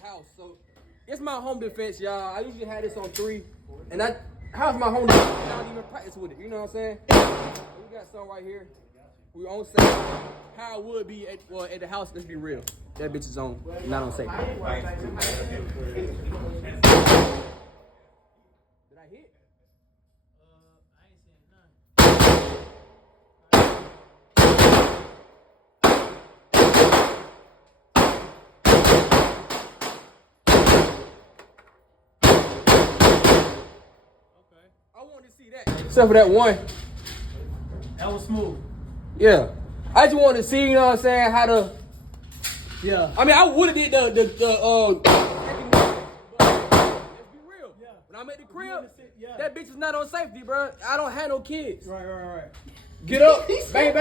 the house. So it's my home defense, y'all. I usually have this on 3, and how's my home defense? I don't even practice with it. You know what I'm saying? We got some right here. We on safe. How it would be at the house. Let's be real. That bitch is on, not on safe. Did I hit? I ain't seen none. Okay. I wanted to see that. Except for that one. That was smooth. Yeah. I just wanted to see, you know what I'm saying, how to. Yeah. I mean, I would have did the let's be real. Yeah. When I'm at the crib, Yeah. that bitch is not on safety, bro. I don't have no kids. Right. Get up, bang, bang.